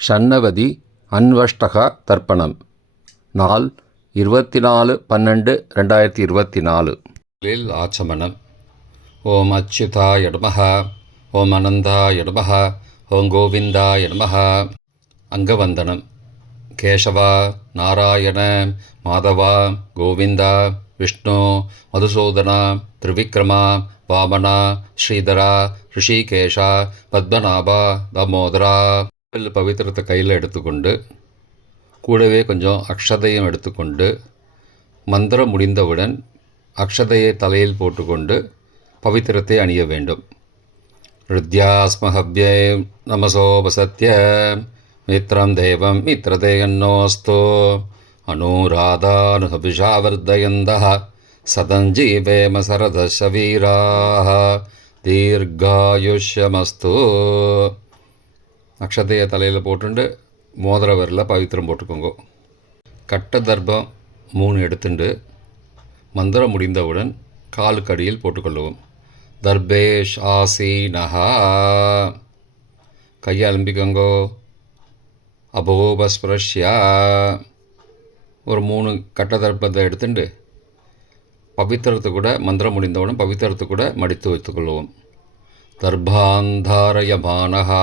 ஷண்ணவதி அன்வஷ்டகா தர்ப்பணம். நாள் இருபத்தி நாலு பன்னெண்டு ரெண்டாயிரத்தி இருபத்தி நாலு லில் ஆச்சமனம் ஓம் அச்சுதா நமः ஓம் அனந்தா நமः ஓம் கோவிந்தா நமः அங்கவந்தனம். கேசவா நாராயண மாதவா கோவிந்தா விஷ்ணு மதுசூதனா திரிவிக்ரமா வாமனா ஸ்ரீதரா ரிஷிகேஷா பத்மநாபா தாமோதரா. வில் பவித்திரத்தை கையில் எடுத்துக்கொண்டு கூடவே கொஞ்சம் அக்ஷதையும் எடுத்துக்கொண்டு மந்திரம் முடிந்தவுடன் அக்ஷதையை தலையில் போட்டுக்கொண்டு பவித்திரத்தை அணிய வேண்டும். ஹிருத்யாஸ்மஹவ்யே நமசோபசத்ய மித்ரம் தேவம் மித்ரதேயன்னோஸ்தோ அனுராதானுஹபிஷாவர்தயந்தः சதஞ்சீவேம சரதசவீராः தீர்காயுஷ்யமஸ்து. அக்ஷதையை தலையில் போட்டுண்டு மோதிர விரலில் பவித்திரம் போட்டுக்கோங்க. கட்ட தர்ப்பம் மூணு எடுத்துண்டு மந்திரம் முடிந்தவுடன் காலுக்கு அடியில் போட்டுக்கொள்ளவும். தர்பேஷ் ஆசீனஹா. கையை அலம்பிக்கோங்கோ. அபோபஸ்பிரஷ்யா. ஒரு மூணு கட்ட தர்ப்பத்தை எடுத்துண்டு பவித்திரத்தை கூட மந்திரம் முடிந்தவுடன் பவித்திரத்தை கூட மடித்து வைத்துக்கொள்வோம் தர்பாந்தாரயமானஹா.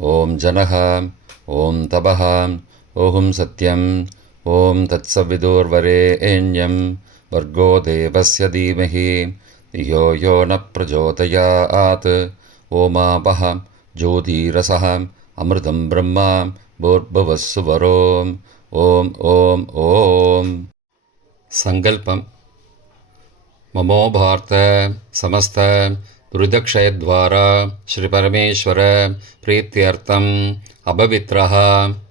ॐ जनः ॐ तपः ॐ सत्यम् ॐ तत्सविदुर्वरे वर्गो देवस्य धीमहि यो यो न प्रचोदयात्। ओमापः ज्योतिरसः ज्योतिरसहा अमृतं ब्रह्मां भूर्भुवस्सुवरोम् ॐ ॐ। सङ्कल्पम्। ममो भार्त समस्त ருதக்ஷயத்வாரா ஸ்ரீபரமேஸ்வர பிரீத்தியர்த்தம் அபவித்ரா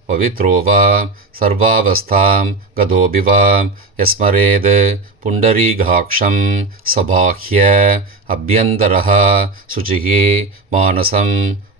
பவித்ரோ வா சர்வாவஸ்தாம் கதோபிவா யஸ்மரேத் புண்டரீகாட்சம் சபாஹ்ய அபியந்தர சுச்சிகி மானசம்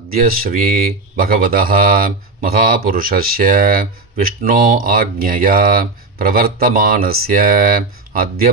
अद्य श्रीभगवतः महापुरुषस्य विष्णो आज्ञया प्रवर्तमानस्य अद्य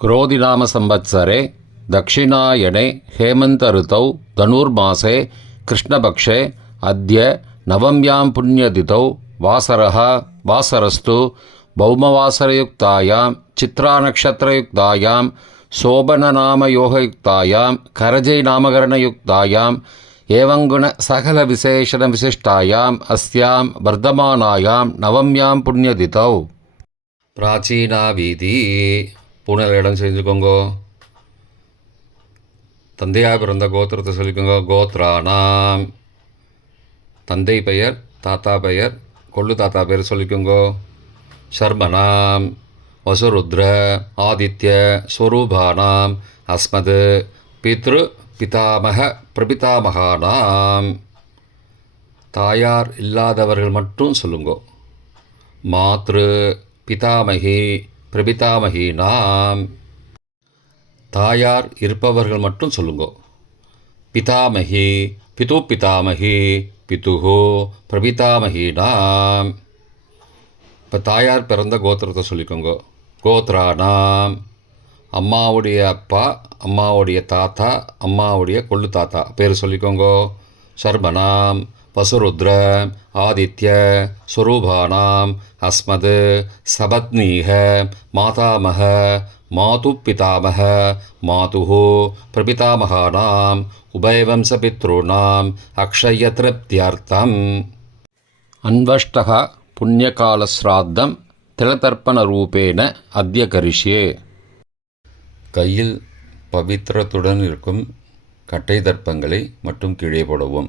क्रोधिनाम संवत्सरे दक्षिणायणे हेमन्त ऋतौ धनुर्मासे कृष्णपक्षे अद्य नवम्यां पुण्यतिथौ वासरः वासरस्तु भौमवासरयुक्तायां चित्रानक्षत्रयुक्तायां शोभननामयोगयुक्तायां करजैनामकरणयुक्तायाम् एवङ्गुणसकलविशेषणविशिष्टायाम् अस्यां वर्धमानायां नवम्यां पुण्यतिथौ प्राचीना वीथी பூனல் இடம் செஞ்சுக்கோங்க தந்தையாக பிறந்த கோத்திரத்தை சொல்லிக்கோங்க. கோத்ரானாம். தந்தை பெயர் தாத்தா பெயர் கொள்ளு தாத்தா பெயர் சொல்லிக்கோங்கோ. சர்மனாம். வசுருத்ர ஆதித்ய ஸ்வரூபானாம். அஸ்மது பித்ரு பிதாமக பிரபிதாமகானாம். தாயார் இல்லாதவர்கள் மட்டும் சொல்லுங்கோ. மாத்ரு பிதாமகி பிரபிதாமகினாம். தாயார் இருப்பவர்கள் மட்டும் சொல்லுங்கோ. பிதாமகி பிது பிதாமகி பிதுகோ பிரபிதாமகீனாம். இப்போ தாயார் பிறந்த கோத்திரத்தை சொல்லிக்கோங்க. கோத்ரானாம். அம்மாவுடைய அப்பா அம்மாவுடைய தாத்தா அம்மாவுடைய கொள்ளு தாத்தா. பேர் சொல்லிக்கோங்க. சர்மனாம். வசுருத்ர ஆதித்ய ஸ்வரூபானாம் அஸ்மத் சபத்னீக மாதாமக மாது பிதாமக மாதுः பிரபிதாமகானாம் உபயவம்சபித்ॄணாம் அக்ஷயத்ருப்தியர்த்தம் அன்வஷ்டக புண்ணியகாலஸ்ராத்தம் திலதர்ப்பணரூபேண அத்ய கரிஷ்யே கையில் பவித்திரத்துடன் இருக்கும் கட்டை தர்ப்பங்களை மட்டும் கீழே போடவும்.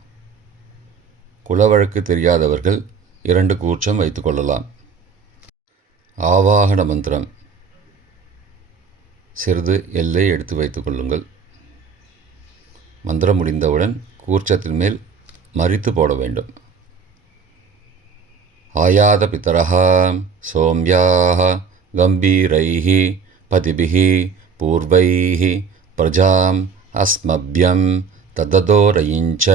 குலவழக்கு தெரியாதவர்கள் இரண்டு கூற்றம் வைத்துக்கொள்ளலாம் ஆவாகன மந்திரம். சிறிது எல்லை எடுத்து வைத்துக்கொள்ளுங்கள் மந்திரம் முடிந்தவுடன் கூர்ச்சத்தின் மேல் மறித்து போட வேண்டும். ஆயாத பித்தரா சோம்யாக கம்பீரைः பதிபிः பூர்வைः பிரஜாம் அஸ்மபியம் தததோரையிஞ்ச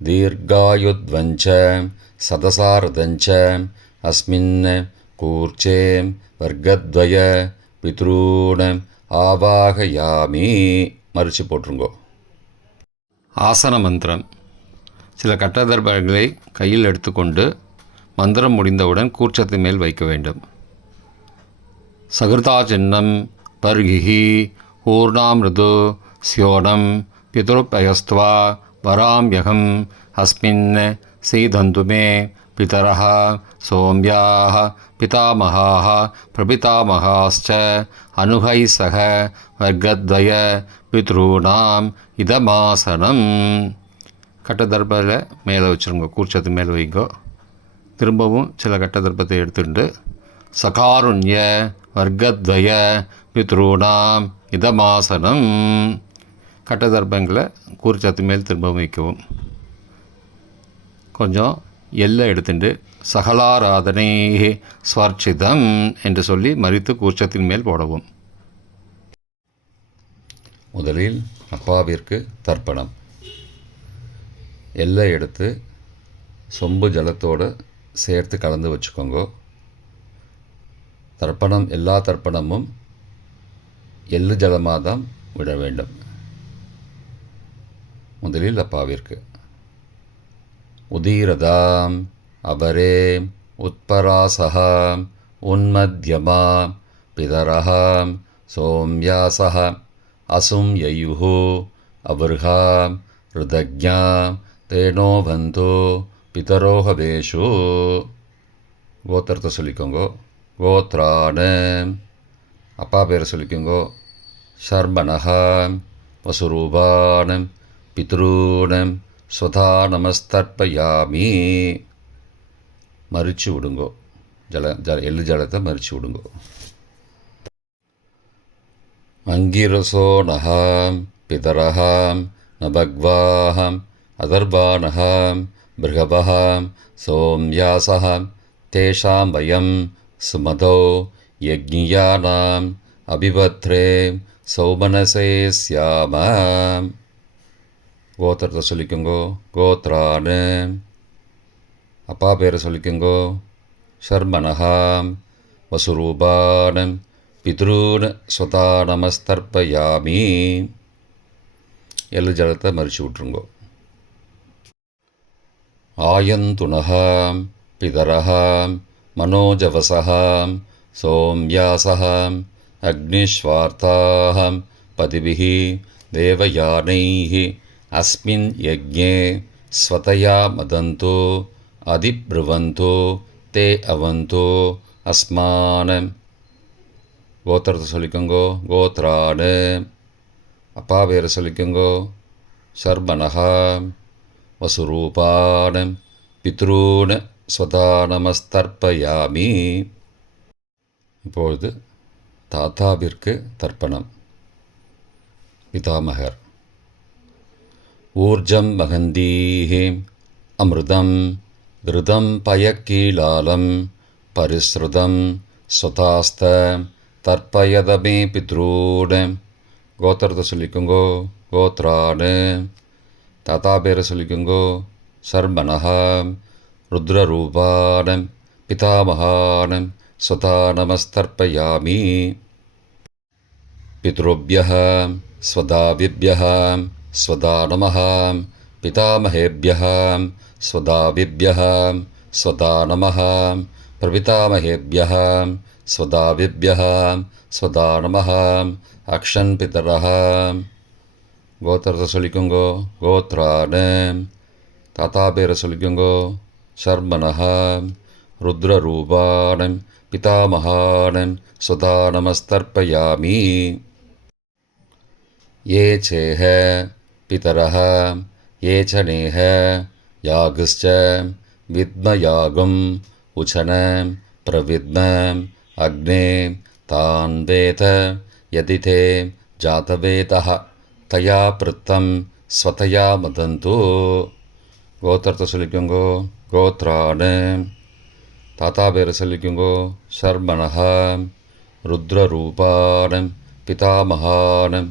दीर्घायुध्वञ्च सदसारदञ्च अस्मिन् कूर्चे वर्गद्वय பித்ரூண ஆவாகயாமி மறிச்சு போட்டுருங்கோ ஆசன மந்திரம் சில கட்டதர்பங்களை கையில் எடுத்துக்கொண்டு மந்திரம் முடிந்தவுடன் கூர்ச்சத்தின் மேல் வைக்க வேண்டும் சகிருதா சின்னம் பர்கிஹி ஊர்ணாமிருது ஸ்யோனம் பிதுருப்பயஸ்துவா வராம்யகம் அஸ்மின் சீதந்து மே பிதரः சோம்யாः பிதாமகாः பிரபிதாமகாश्च அனுகைः சக வர்க்கத்வய பித்ரூணாம் இதமாசனம் கட்டதர்பில் மேலே வச்சுருங்க. கூர்ச்சத்து மேலே வைங்கோ. திரும்பவும் சில கட்டதர்பத்தை எடுத்துட்டு சகாருண்ய வர்க்கத்வய பித்ரூணாம் இதமாசனம் கட்ட தர்ப்பங்களை கூர்ச்சத்து மேல் திரும்பவும் வைக்கவும். கொஞ்சம் எல்லை எடுத்துட்டு சகலாராதனை ஸ்வர்ச்சிதம் என்று சொல்லி மறித்து கூர்ச்சத்தின் மேல் போடவும். முதலில் அப்பாவிற்கு தர்ப்பணம். எல்லை எடுத்து சொம்பு ஜலத்தோடு சேர்த்து கலந்து வச்சுக்கோங்க. தர்ப்பணம் எல்லா தர்ப்பணமும் எள்ளு ஜலமாக தான் விட வேண்டும். முதலில் அப்பாவிற்கு உதீரதாம் அபரே உத்பராசகாம் உன்மத்யமா பிதரகாம் சோம்யாசா அசும் யயுஹு அவர்காம் ருதஜா தேனோ பந்தோ பிதரோகவேஷு. கோத்திரத்தை சொல்லிக்கோங்கோ. கோத்ரான. அப்பா பேரை சொல்லிக்கோங்கோ. ஷர்மணகாம் வசுரூபானம். பித்ரூனம் சுதா நமஸ்தர்ப்பயாமி. மறிச்சு விடுங்கோ. ஜல ஜல எள்ளு ஜலத்தை மறிச்சு விடுங்கோ. அங்கிரசோ நகாம் பிதரகாம் நபக்வாஹம் அதர்பானகாம் பிருகபகாம் சோம்யாசகாம் தேஷாம் வயம் சுமதோ யஜ்ஞியானாம் அபிபத்ரே சௌமனசே சியாமாம் கோத்திரத்தை சொல்லிக்கோங்கோ. கோத்ரானு அப்பா பேரை சொல்லிக்கோங்கோ. ஷர்மனகாம் வசுரூபானம் பித்ரூன் ஸ்வதா எல்லு ஜலத்தை மறிச்சு விட்ருங்கோ ஆயந்துணகாம். பிதரகாம் மனோஜவசகாம் சோம்யாசகாம் அக்னிஸ்வார்த்தாகம் பதிபிः தேவயானைः अस्मिन् यज्ञे स्वतया मदन्तो अधिब्रुवन्तो ते अवन्तो अस्मान् கோத்திரத்தை சொல்லிக்கோங்கோ கோத்ரானு அப்பா பேரை சொல்லிக்கோங்கோ சர்மனகா வசுரூபான பித்ரூன ஸ்வதா நமஸ்தர்ப்பயாமி இப்பொழுது தாத்தாவிற்கு தர்ப்பணம் பிதாமகர் ஊர்ஜம் மகந்தீः அமிர்தம் கிருதம் பயக்கீலாலம் பரிஸ்ருதம் சுதாஸ்த தற்பயதமே பித்ரூடு. கோத்திரத்தை சொல்லிக்கோங்கோ கோத்ராடு. தாத்தா பேரை சொல்லிக்கோங்கோ சர்மனஹா. ருத்ரரூபாடம் பிதாமகாடம் சுதா பித்ருபிய ஸ்வதாவிபிய स्वदा नमः पितामहेभ्यः स्वदाविभ्यः स्वदा नमः प्रपितामहेभ्यः स्वदाविभ्यः स्वदा नमः अक्षन् पितरः கோத்திரத்தை சொல்லிக்கோங்கோ கோத்ரான தாத்தா பேரை சொல்லிக்கோங்கோ சர்மனஹா ருத்ரரூபானம் पितामहानं स्वदा नमस्तर्पयामि ये चेह पितरः ये च नेह यागश्च विद्मयागम् उचन प्रविद्म अग्ने तान् वेद यदि ते जातवेदः तया पृत्तं स्वतया मदन्तु கோத்திரத்தை சொல்லிக்கோங்கோ கோத்ரான்னு தாத்தா பேரை சொல்லிக்கோங்கோ சர்மனஹா ருத்ரரூபானம் பிதாமகானம்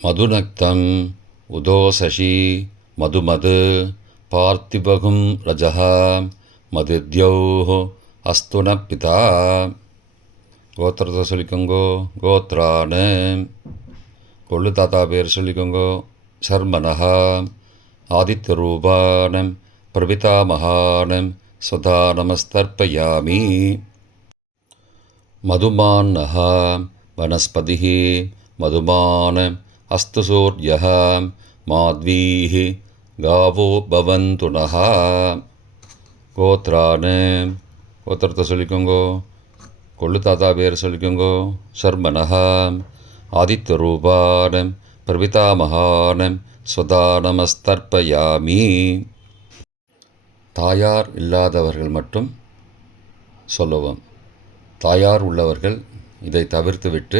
மதுநக்தம் உதோசசி மதுமது பார்த்திபகும் ரஜः மதுத்யோः அஸ்து ந பிதா. கோத்திரத்தை சொல்லிக்கோங்கோ கோத்ரான்னு கொள்ளு தாத்தா பேர் சொல்லிக்கோங்கோ சர்மனஹா ஆதித்யரூபாணம் பிரபிதாமகானம் சதா நமஸ்தர்ப்பயாமி மதுமான்னஹா வனஸ்பதி மதுமான अस्तु सूर्यः माध्वीः गावो भवन्तु नः கோத்ரான் கோத்திரத்தை சொல்லிக்கோங்கோ கொள்ளு தாத்தா பேர் சொல்லிக்கோங்கோ சர்மனஹா ஆதித்ய ரூபானம் பிரபிதாமகானம் ஸ்வதா நமஸ்தர்ப்பயாமி தாயார் இல்லாதவர்கள் மட்டும் சொல்லவும் தாயார் உள்ளவர்கள் இதை தவிர்த்துவிட்டு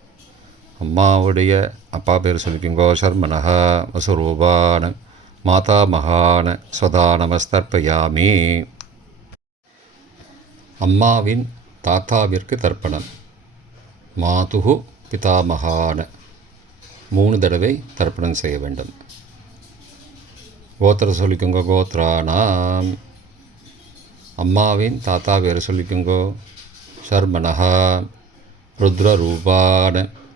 அம்மாவுடைய அப்பா பேர் சொல்லிக்கோங்கோ ஷர்மனஹ வசுரூபான மாதா மகான சதா நமஸ்தர்ப்பயாமி. அம்மாவின் தாத்தாவிற்கு தர்ப்பணம். மாதுகு பிதாமகான மூணு தடவை தர்ப்பணம் செய்ய வேண்டும். கோத்திர சொல்லிக்கோங்க கோத்ராணாம் அம்மாவின் தாத்தா பேர் சொல்லிக்கோங்கோ ஷர்மனஹா ருத்ரரூபான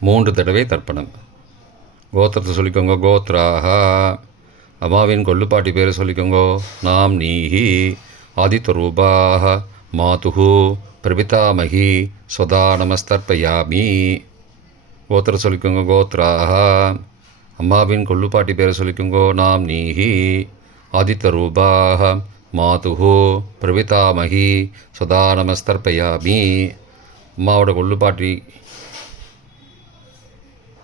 மூன்று தடவை தர்ப்பணம். கோத்திரத்தை சொல்லிக்கோங்க கோத்ராக அம்மாவின் கொள்ளுப்பாட்டி பேரை சொல்லிக்கோங்கோ. நாம் நீஹி ஆதித்வரூபாக மாதுகு பிரபிதாமகி சுதா நமஸ்தர்ப்பயாமி கோத்திர சொல்லிக்கோங்க கோத்ராக அம்மாவின் கொள்ளுப்பாட்டி பேரை சொல்லிக்கோங்கோ. நாம் நீஹி ஆதித்தரூபாக மாதுகு பிரபிதாமகி சுதா நமஸ்தர்ப்பயாமி அம்மாவோட கொள்ளுப்பாட்டி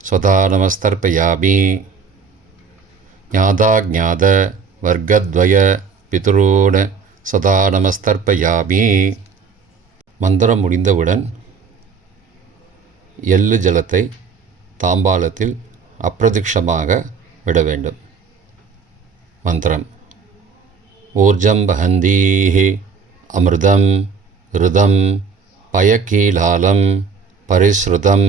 स्वधा नमस्तर्पयामि ज्ञाताज्ञात वर्गद्वय பித்ரூன் சதா நமஸ்தர்ப்பயாமி மந்திரம் முடிந்தவுடன் எள்ளு ஜலத்தை தாம்பாளத்தில் அப்பிரதிக்ஷமாக விட வேண்டும் மந்திரம் ஊர்ஜம் வஹந்தீஹி அமிர்தம் ருதம் பயக்கீலாலம் பரிஸ்ருதம்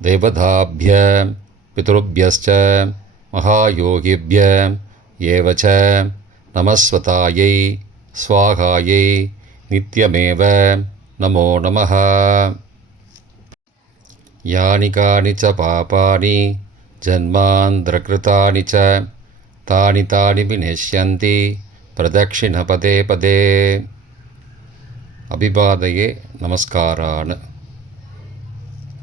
தேவதாபிய பிதருபியச்ச மகாயோகிபிய ஏவச்ச நமஸ்வதாயை ஸ்வாகாயை நித்யமேவ நமோ நம யானி காணி ச பாபானி ஜன்மாந்திரகிருத்தானி ச தானி தானி விநேஷ்யந்தி பிரதட்சிணபதே பதே அபிபாதையே நமஸ்காரான்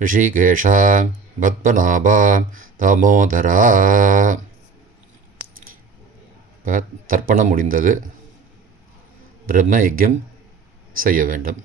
ரிஷிகேஷா பத்மநாபா தாமோதரா இப்போ தர்ப்பணம் முடிந்தது. பிரம்ம யஜ்யம் செய்ய வேண்டும்.